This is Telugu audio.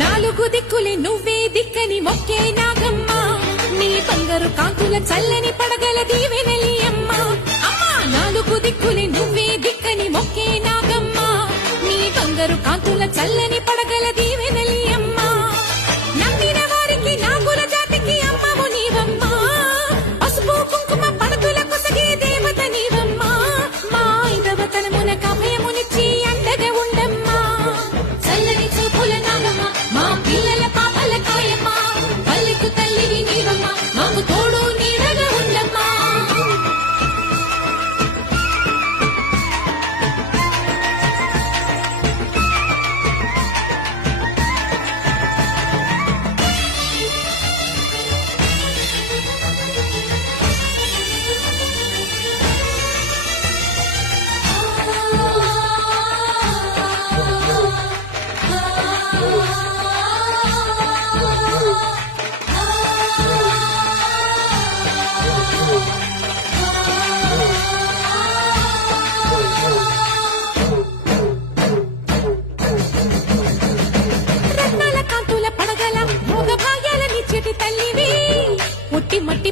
నాలుగు దిక్కులే నువ్వే దిక్కని మొక్కే నాగమ్మ నీ బంగారు కాంతుల చల్లని పడగల దీవెనలి అమ్మ అమ్మా నాలుగు దిక్కులే నువ్వే దిక్కని మొక్కే నాగమ్మ నీ బంగారు కాంతుల చల్లని పడగల దీవెనలి అమ్మ నమ్మిన వారికి నాగుల జాతికి అమ్మవు నీవమ్మ పసుపు కుంకుమ పడతుల కొసగే దేవత నీవమ్మ మా ఐదవతనమున కభయమునిచ్చి అండగా ఉండమ్మా చల్లని చూపుల నాగమ్మ మా పిల్లల పాపల కాయమ్మ పల్లెకు తల్లివి నీవమ్మ మాకు తోడు నీడగా ఉండమ్మా రత్నాల కాంతుల పడగల భోగ భాగ్యాల నిచ్చటి తల్లివి పుట్టి మట్టి